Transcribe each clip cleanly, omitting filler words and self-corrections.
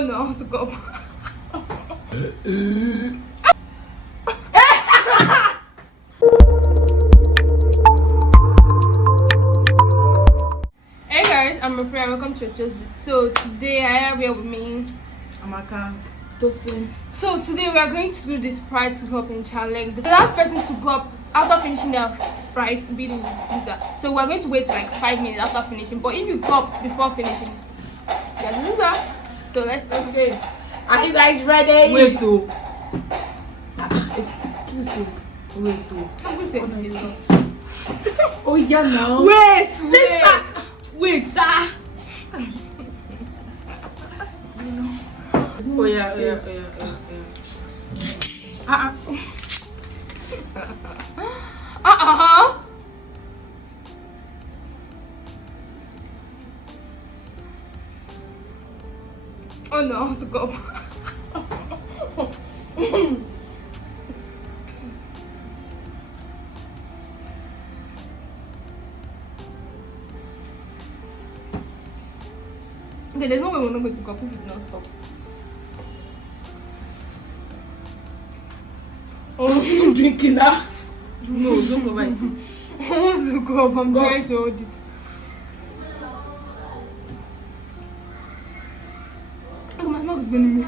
Oh no, I want to go. Hey guys, I'm a friend. Welcome to Josie. So today I have here with me Amaka, Tosin. So today we are going to do the Sprite Gulping challenge. The last person to go up after finishing their Sprite will be the loser. So we are going to wait like 5 minutes after finishing. But if you go up before finishing, you're the loser. So let's start. Okay. Are you guys ready? Wait though. Please wait. Wait though. I'm going to say this. Oh yeah now. Wait. Let's start. Wait, sir. Oh yeah. Oh no, I want to go. Okay, there's no way we're not going to go if it not stop. Oh, you drinking now? No, don't provide. I want to go up. I'm trying to hold it. Oh, my mouth is burning me.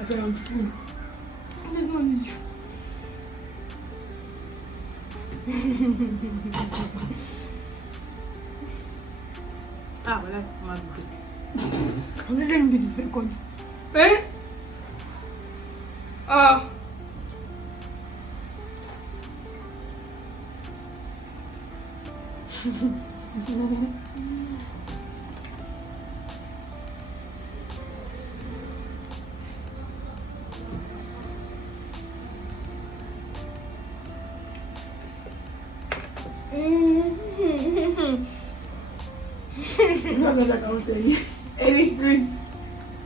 I said I'm full. There's no need. But that's my good. I'm not going to be the second. Eh? No, I can't tell you anything.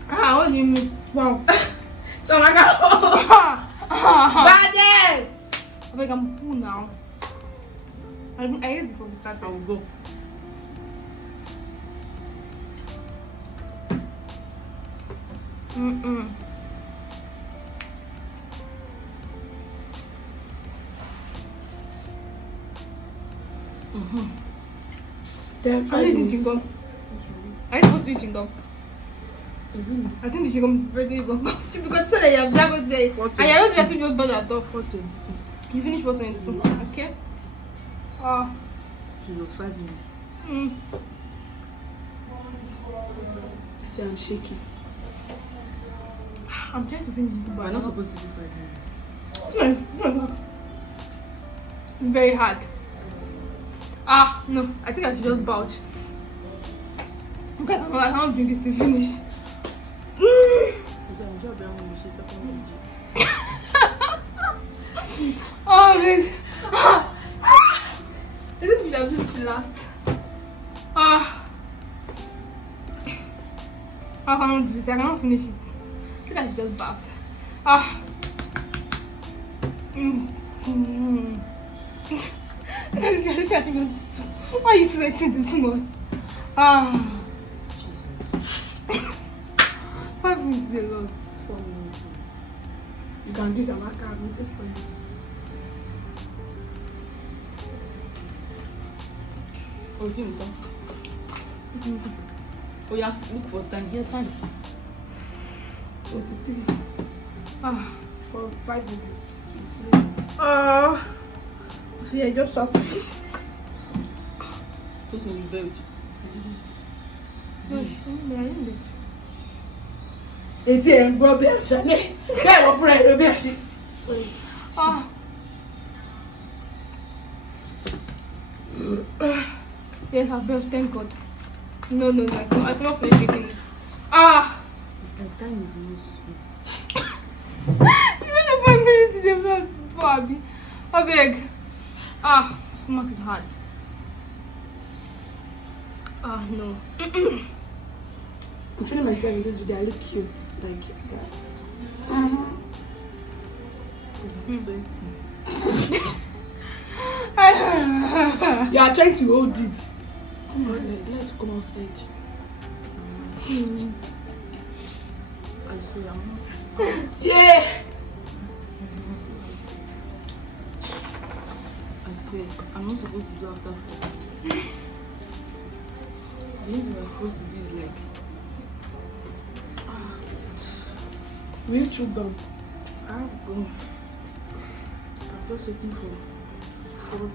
What do you mean? Wow. So I got baddest. I think I'm full now. I ate before we started. I will go. Then Are you eating gum? Are you supposed to eat chewing gum? Isn't I think the chewing gum is very good. Because so that you have that day. And you're not just just bad at all. 4:20. You finish 4:22. Okay? Jesus, 5 minutes. So I'm shaking. I'm trying to finish this, but We're not supposed to do 5 minutes. It's very hard. No, I think I should just belch. Okay, I can't drink this to finish. Oh, babe. I didn't think that this is last. I can't do it. I cannot finish it. I think I should just belch. Why are you sweating this much? 5 minutes is a lot. 4 minutes. You can do the Amaka. I'm waiting for you. Oh, it's in the Oh yeah, look for time. Your time. 23. For 5 minutes. 20 minutes. Yeah, just stop. Just in the belch. I did it. No, I didn't belch. It's a bro belch. They're a friend of belch. Sorry. Yes, I've belched, thank God. No, I cannot finish eating it. It's like time is no sweet. Even the 5 minutes is a lot before Abby. I beg. Stomach is hard. No. I'm feeling myself in this video. I look cute. Like that. I'm sweating. You are trying to hold it. Come outside. I like to come outside. I swear I'm not. Yeah. I swear I'm not supposed to do after food. The thing we're supposed to do is like. Will you chew gum? I have gum. I'm just waiting for 4:27.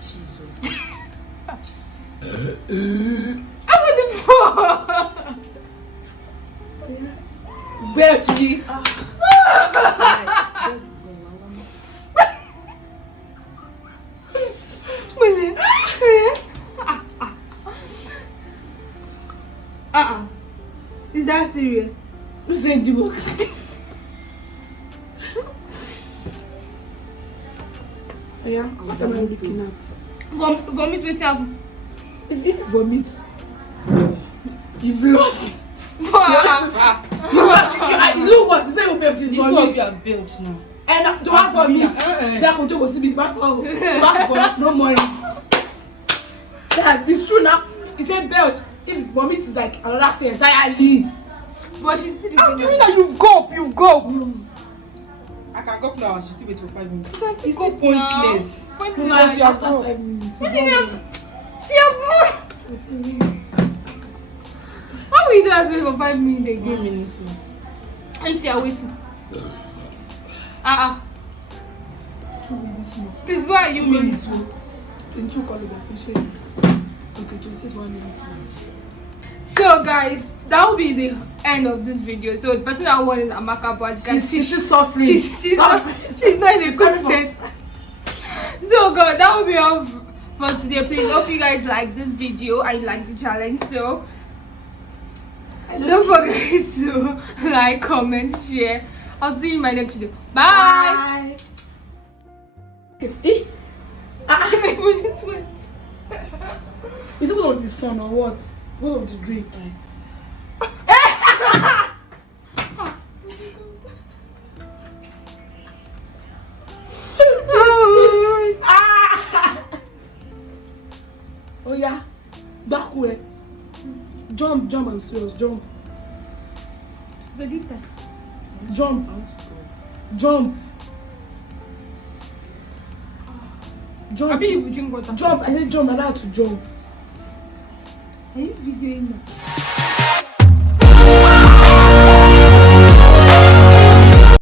Jesus. I'm on the floor. Belching. Is that serious? Who said you work? Yeah, what am I looking at? Vomit with your. If you vomit, you've lost. It's not what? It's not your belch, it's vomit. You have belch now. And do I vomit? That control was big back for no money. It's true now. He said belch. If vomit is like another thing entirely. But she's still. I'm doing that. You've go. I can go now and she's still wait for 5 minutes. It's still pointless. Because you have done 5 minutes. Why will you do that wait for 5 minutes again? 1 minute. And you are waiting. 2 minutes more. Please, why are you 2 minutes waiting? more. 22 conversation. Okay, 21 minutes more. So guys, that will be the end of this video. So the person that won is Amaka, but as you can see, She's suffering. she's not in a good state. So God, that will be all for today. Please hope you guys like this video and like the challenge. So don't forget to like, comment, share. I'll see you in my next video. Bye. Eh? My food is wet. Is it what of the sun or what? What of the drink? Oh yeah, back way. Jump, I'm serious. Jump. Zodita. Jump. I mean, you drink water. Jump. I said jump. I like to jump. Are you videoing now?